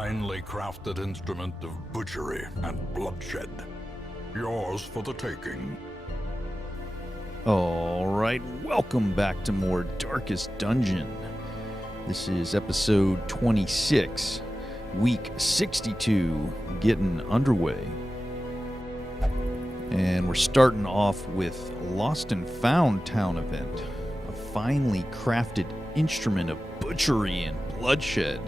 finely crafted instrument of butchery and bloodshed. Yours for the taking. Alright, welcome back to more Darkest Dungeon. This is episode 26, week 62, getting underway. And we're starting off with Lost and Found Town event, a finely crafted instrument of butchery and bloodshed.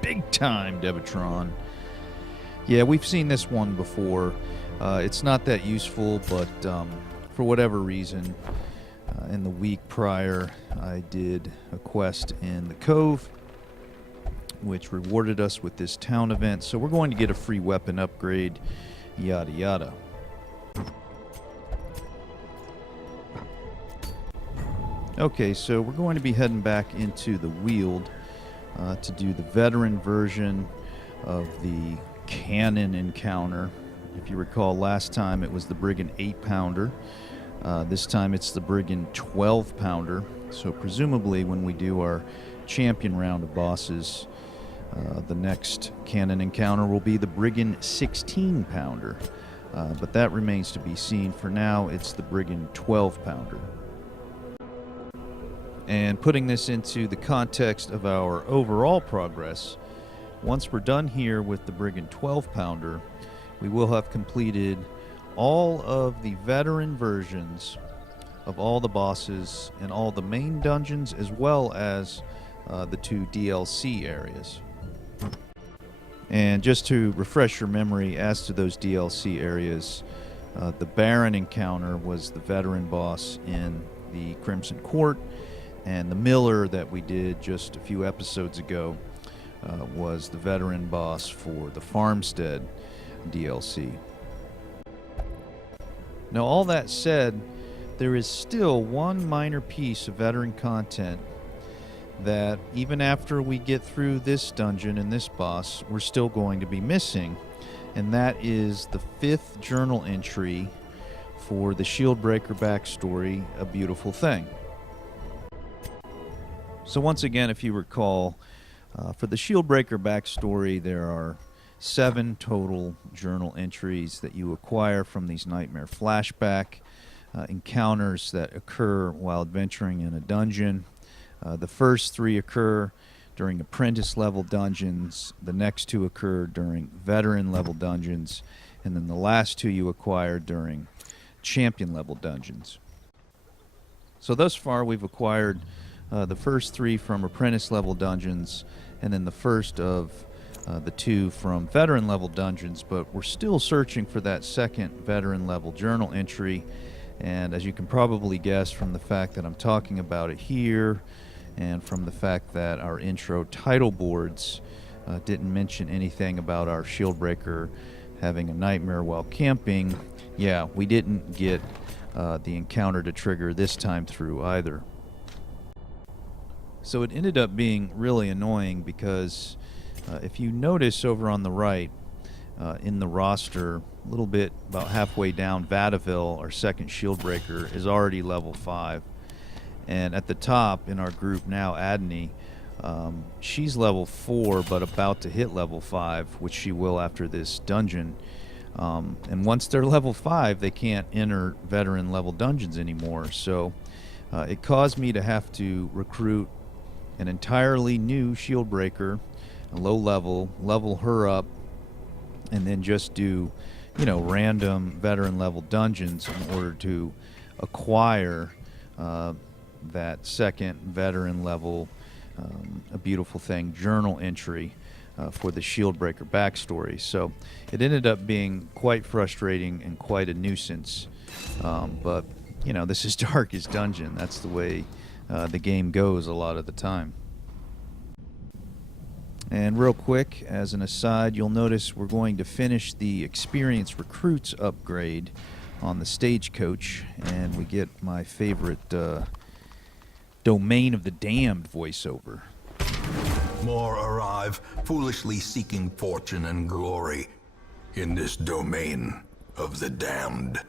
Big time, Debatron. Yeah, we've seen this one before. It's not that useful, but for whatever reason, in the week prior, I did a quest in the Cove, which rewarded us with this town event. So we're going to get a free weapon upgrade, yada yada. Okay, so we're going to be heading back into the Weald to do the veteran version of the cannon encounter. If you recall, last time it was the Brigand 8-pounder. This time it's the Brigand 12-pounder. So presumably when we do our champion round of bosses, the next cannon encounter will be the Brigand 16-pounder. But that remains to be seen. For now, it's the Brigand 12-pounder. And putting this into the context of our overall progress, once we're done here with the Brigand 12-pounder, we will have completed all of the veteran versions of all the bosses and all the main dungeons, as well as the 2 DLC areas. And just to refresh your memory as to those DLC areas, the Baron encounter was the veteran boss in the Crimson Court, and the Miller that we did just a few episodes ago was the veteran boss for the Farmstead DLC. Now, all that said, there is still one minor piece of veteran content that even after we get through this dungeon and this boss, we're still going to be missing, and that is the 5th journal entry for the Shieldbreaker backstory, A Beautiful Thing. So once again, if you recall, for the Shieldbreaker backstory, there are 7 total journal entries that you acquire from these nightmare flashback encounters that occur while adventuring in a dungeon. The first 3 occur during apprentice level dungeons, the next 2 occur during veteran level dungeons, and then the last 2 you acquire during champion level dungeons. So thus far we've acquired the first 3 from apprentice level dungeons, and then the first of the 2 from veteran level dungeons, but we're still searching for that second veteran level journal entry. And as you can probably guess from the fact that I'm talking about it here, and from the fact that our intro title boards didn't mention anything about our Shieldbreaker having a nightmare while camping, yeah, we didn't get the encounter to trigger this time through either. So it ended up being really annoying because if you notice over on the right in the roster, a little bit about halfway down, Vadaville, our second Shieldbreaker, is already level 5. And at the top in our group now, Adney, she's level 4 but about to hit level 5, which she will after this dungeon. And once they're level 5, they can't enter veteran level dungeons anymore. So it caused me to have to recruit an entirely new Shieldbreaker, a low level her up, and then just do, random veteran level dungeons in order to acquire that second veteran level A Beautiful Thing journal entry for the Shieldbreaker backstory. So it ended up being quite frustrating and quite a nuisance. But, this is Darkest Dungeon. That's the way the game goes a lot of the time. And real quick, as an aside, you'll notice we're going to finish the Experienced Recruits upgrade on the Stagecoach, and we get my favorite Domain of the Damned voiceover. More arrive, foolishly seeking fortune and glory in this domain of the damned.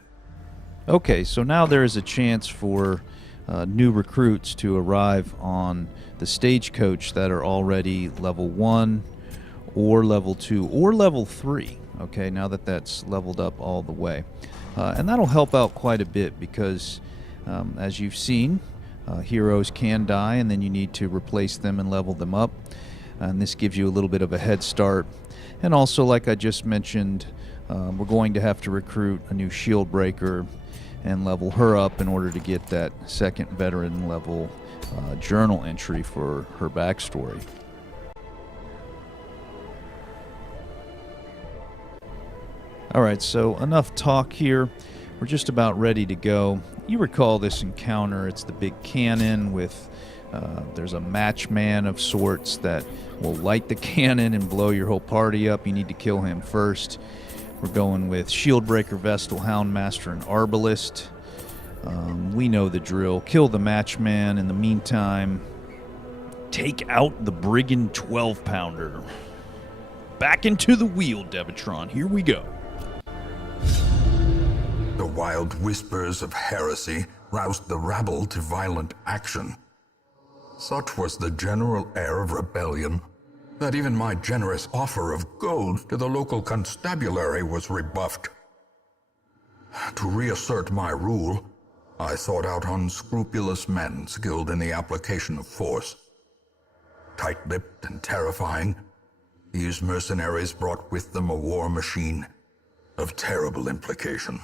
Okay, so now there is a chance for new recruits to arrive on the Stagecoach that are already level 1 or level 2 or level 3. Okay, now that that's leveled up all the way. And that'll help out quite a bit because, as you've seen, heroes can die and then you need to replace them and level them up. And this gives you a little bit of a head start. And also, like I just mentioned, we're going to have to recruit a new shield breaker and level her up in order to get that second veteran level journal entry for her backstory. Alright, so enough talk here. We're just about ready to go. You recall this encounter. It's the big cannon with, there's a matchman of sorts that will light the cannon and blow your whole party up. You need to kill him first. We're going with Shieldbreaker, Vestal, Houndmaster, and Arbalist. We know the drill. Kill the matchman. In the meantime, take out the Brigand 12-pounder. Back into the Weald, Devatron. Here we go. The wild whispers of heresy roused the rabble to violent action. Such was the general air of rebellion that even my generous offer of gold to the local constabulary was rebuffed. To reassert my rule, I sought out unscrupulous men skilled in the application of force. Tight-lipped and terrifying, these mercenaries brought with them a war machine of terrible implication.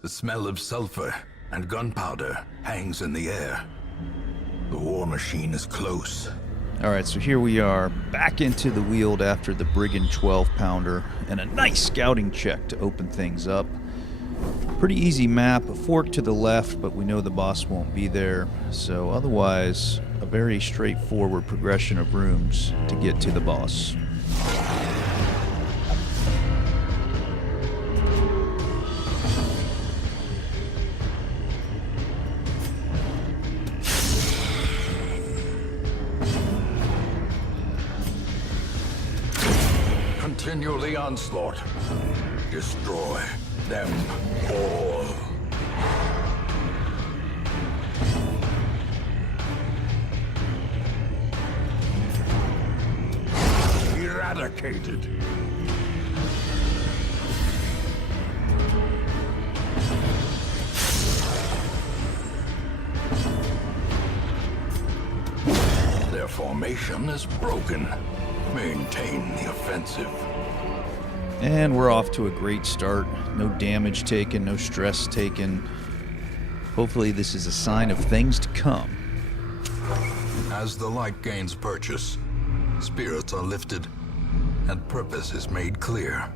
The smell of sulfur and gunpowder hangs in the air. The war machine is close. Alright, so here we are, back into the Weald after the Brigand 12-pounder, and a nice scouting check to open things up. Pretty easy map, a fork to the left, but we know the boss won't be there, so otherwise, a very straightforward progression of rooms to get to the boss. Continue the onslaught. Destroy them all. Eradicated. Their formation is broken. Maintain the offensive. And we're off to a great start. No damage taken, no stress taken. Hopefully this is a sign of things to come. As the light gains purchase, spirits are lifted, and purpose is made clear.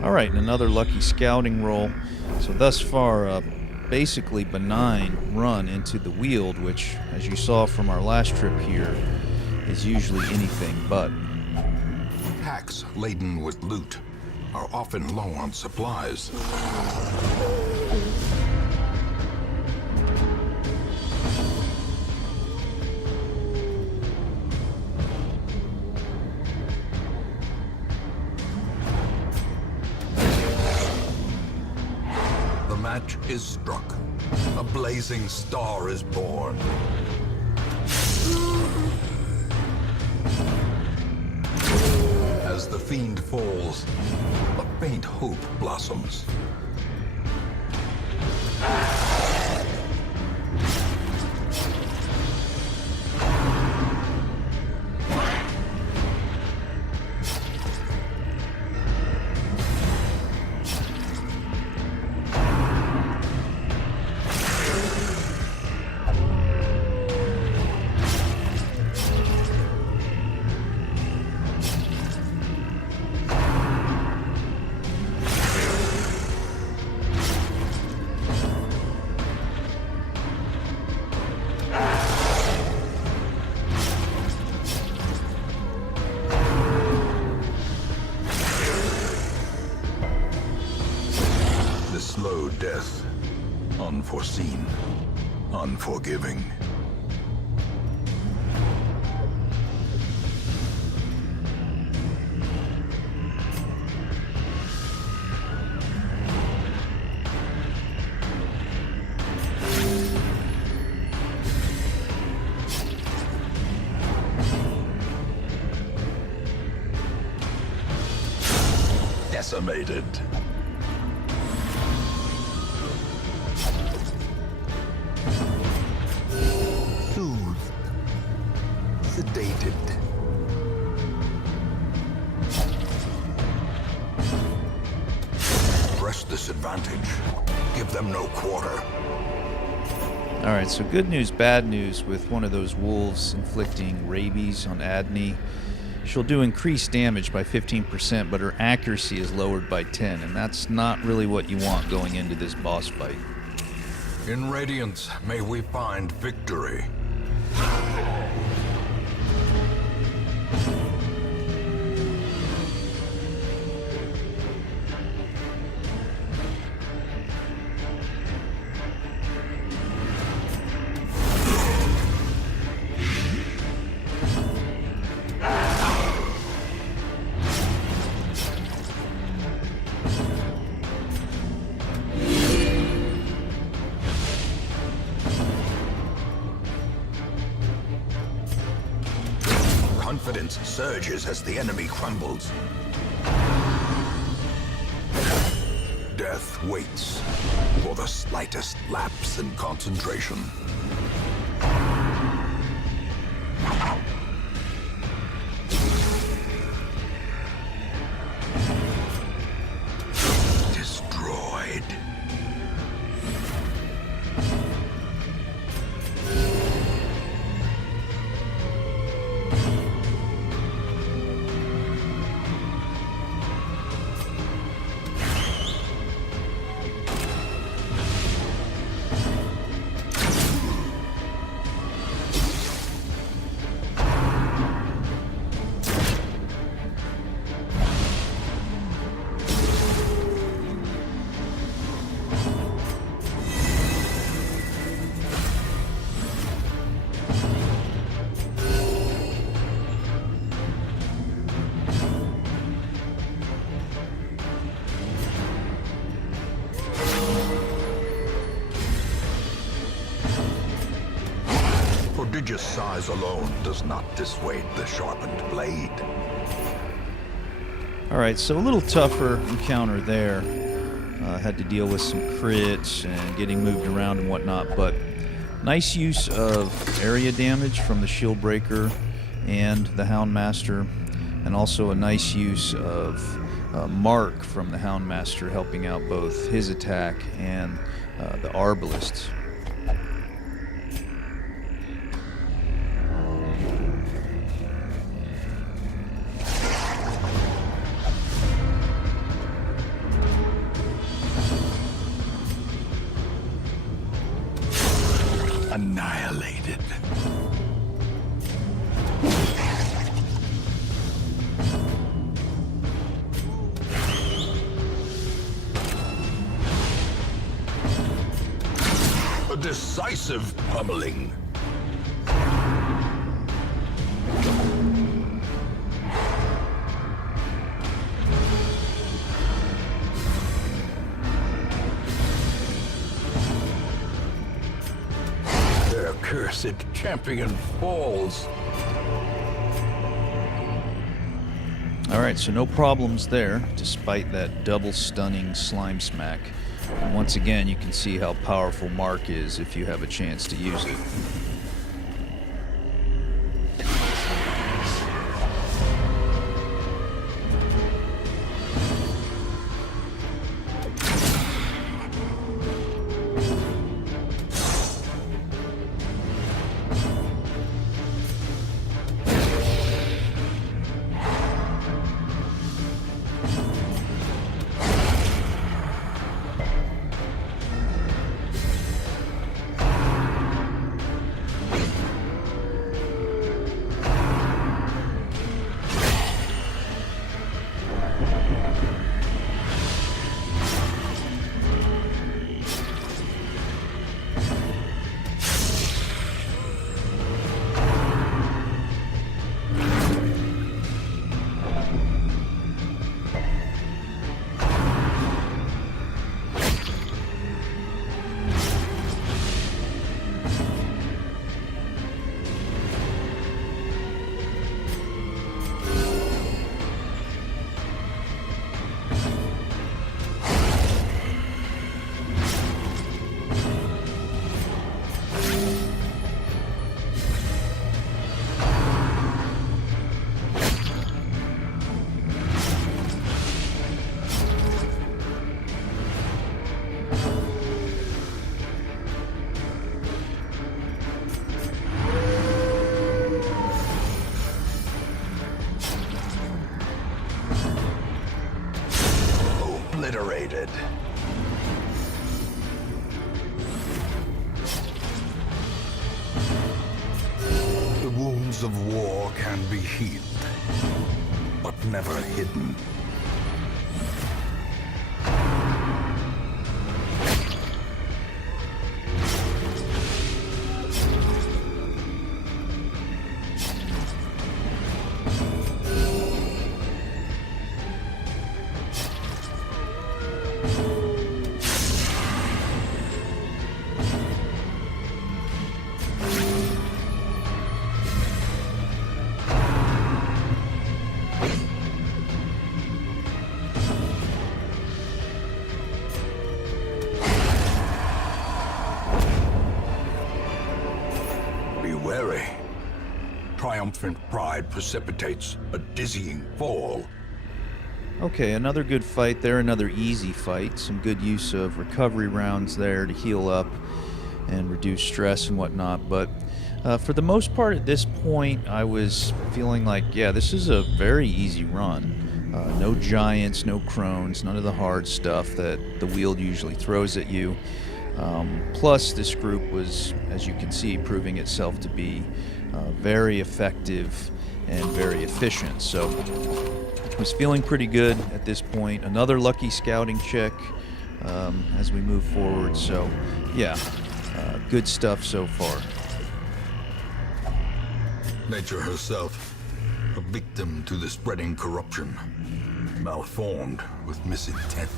Alright, and another lucky scouting roll. So thus far, basically benign run into the Weald, which, as you saw from our last trip here, is usually anything but. Packs laden with loot are often low on supplies. The match is struck. A blazing star is born. As the fiend falls, a faint hope blossoms. Slow death, unforeseen, unforgiving. decimated. Soothed. Sedated. Press this advantage. Give them no quarter. Alright, so good news, bad news with one of those wolves inflicting rabies on Adney. She'll do increased damage by 15%, but her accuracy is lowered by 10, and that's not really what you want going into this boss fight. In Radiance, may we find victory. Confidence surges as the enemy crumbles. Death waits for the slightest lapse in concentration. Destroyed. Prodigious size alone does not dissuade the sharpened blade. Alright, so a little tougher encounter there. Had to deal with some crits and getting moved around and whatnot, but nice use of area damage from the shield breaker and the Houndmaster, and also a nice use of Mark from the Houndmaster, helping out both his attack and the Arbalists. Annihilated. A decisive pummeling. Their cursed champion falls. Alright, so no problems there, despite that double stunning slime smack. And once again, you can see how powerful Mark is if you have a chance to use it. dead. The wounds of war can be healed, but never hidden. Be wary. Triumphant pride precipitates a dizzying fall. Okay, another good fight there, another easy fight. Some good use of recovery rounds there to heal up and reduce stress and whatnot. But for the most part at this point, I was feeling like, yeah, this is a very easy run. No giants, no crones, none of the hard stuff that the Weald usually throws at you. Plus, this group was, as you can see, proving itself to be very effective and very efficient. So I was feeling pretty good at this point. Another lucky scouting check as we move forward. So yeah, good stuff so far. Nature herself, a victim to the spreading corruption, malformed with misintent.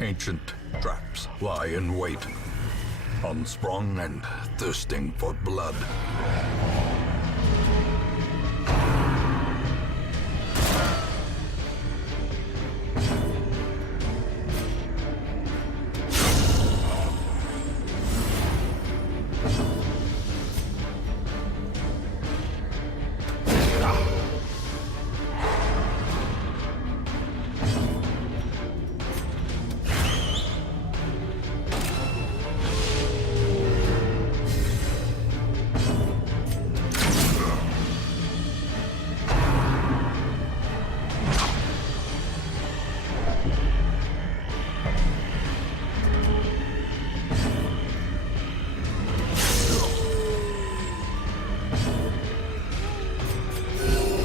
Ancient traps lie in wait, unsprung and thirsting for blood.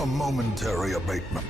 Momentary abatement.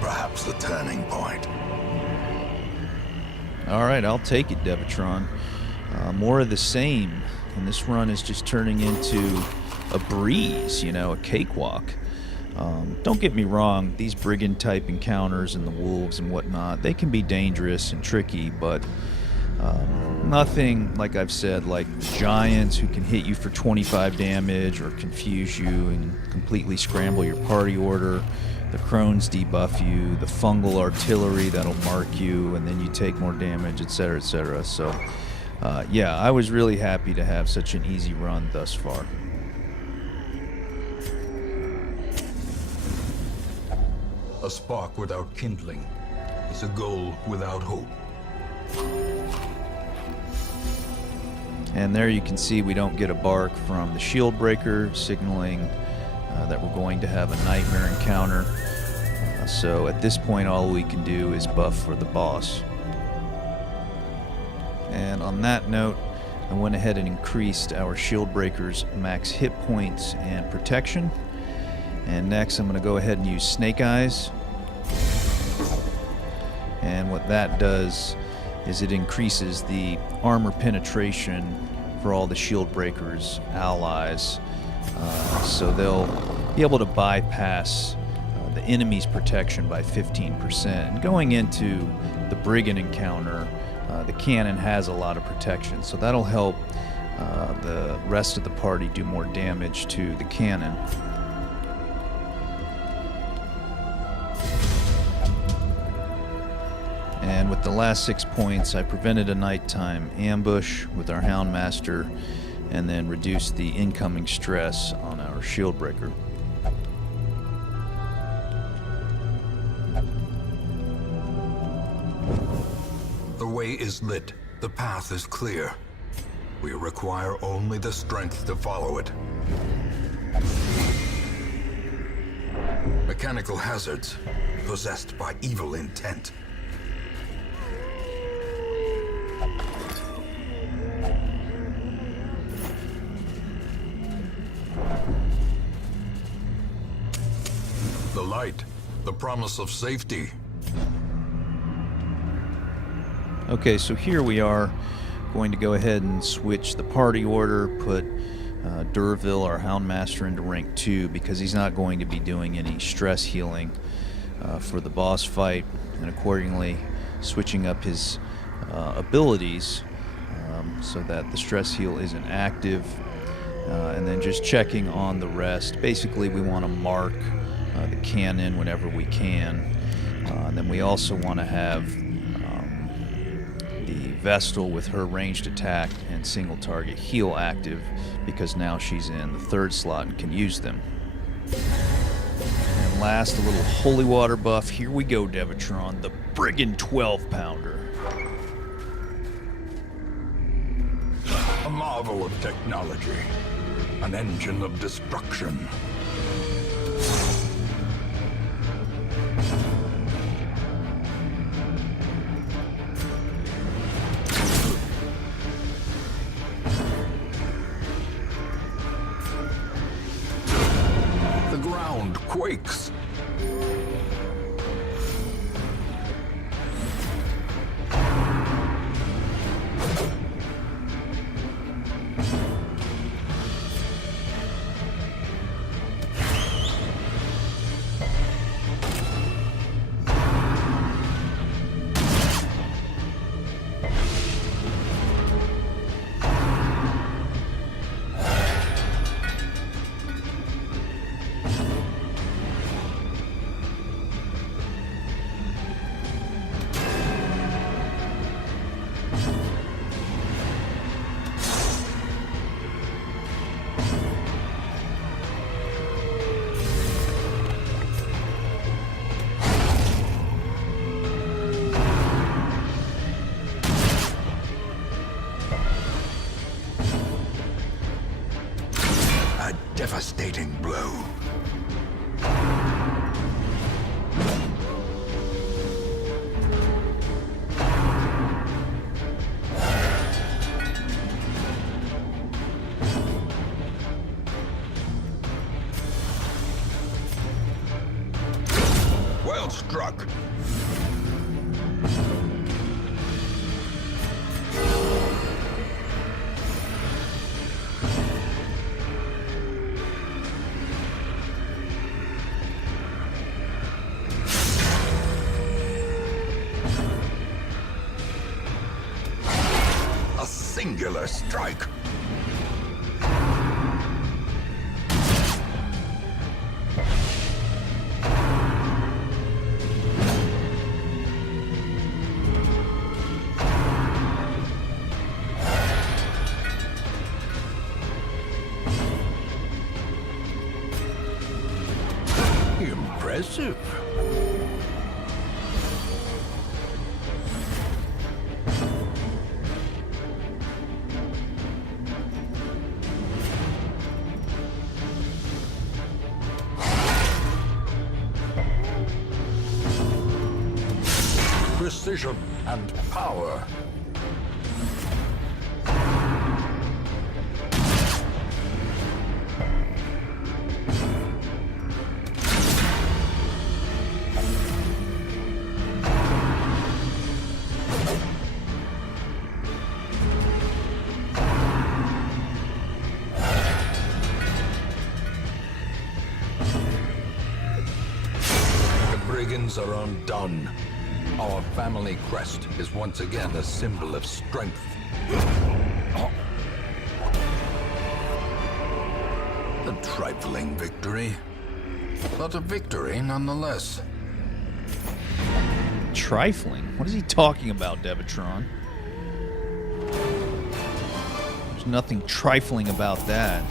Perhaps the turning point. All right, I'll take it, Devatron. More of the same, and this run is just turning into a breeze, you know, a cakewalk. Don't get me wrong, these Brigand type encounters and the wolves and whatnot, they can be dangerous and tricky, but nothing, like I've said, like giants who can hit you for 25 damage or confuse you and completely scramble your party order. The crones debuff you, the fungal artillery that'll mark you, and then you take more damage, etc., etc. So, yeah, I was really happy to have such an easy run thus far. A spark without kindling is a goal without hope. And there you can see we don't get a bark from the shield breaker, signaling that we're going to have a nightmare encounter. So at this point, all we can do is buff for the boss. And on that note, I went ahead and increased our shield breaker's max hit points and protection. And next, I'm going to go ahead and use Snake Eyes. And what that does is it increases the armor penetration for all the shield breakers allies, so they'll be able to bypass the enemy's protection by 15%. And going into the Brigand encounter, the cannon has a lot of protection, so that'll help the rest of the party do more damage to the cannon. And with the last 6 points, I prevented a nighttime ambush with our Houndmaster and then reduced the incoming stress on our shield breaker. The way is lit. The path is clear. We require only the strength to follow it. Mechanical hazards, possessed by evil intent. The light, the promise of safety. Okay, so here we are going to go ahead and switch the party order, put Durville, our Houndmaster, into rank 2 because he's not going to be doing any stress healing for the boss fight, and accordingly switching up his abilities so that the stress heal isn't active, and then just checking on the rest. Basically, we want to mark the cannon whenever we can, and then we also want to have the Vestal with her ranged attack and single target heal active, because now she's in the 3rd slot and can use them. And last, a little holy water buff. Here we go, Devitron, the Brigand 12-pounder. A marvel of technology. An engine of destruction. The ground quakes. Devastating blow. Well struck. Singular strike. Impressive. Precision and power. brigands are undone. Our family crest is once again a symbol of strength. A trifling victory, but a victory nonetheless. Trifling? What is he talking about, Devatron? There's nothing trifling about that.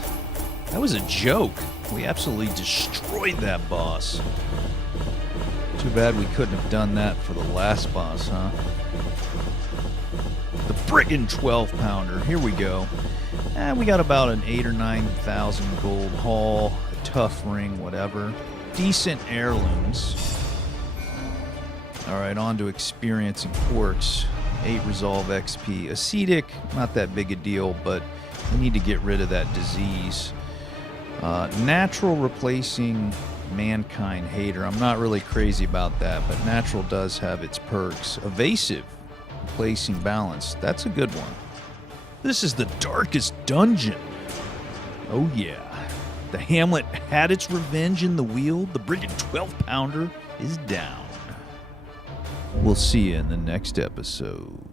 That was a joke. We absolutely destroyed that boss. Too bad we couldn't have done that for the last boss, huh? The Brigand 12-pounder. Here we go. We got about an 8,000 or 9,000 gold haul, a tough ring, whatever. Decent heirlooms. Alright, on to experience and quirks. 8 resolve XP. Ascetic, not that big a deal, but we need to get rid of that disease. Natural replacing mankind hater. I'm not really crazy about that, but natural does have its perks. Evasive, replacing balance. That's a good one. This is the darkest dungeon. Oh yeah. The hamlet had its revenge in the Weald. The Brigand 12-pounder is down. We'll see you in the next episode.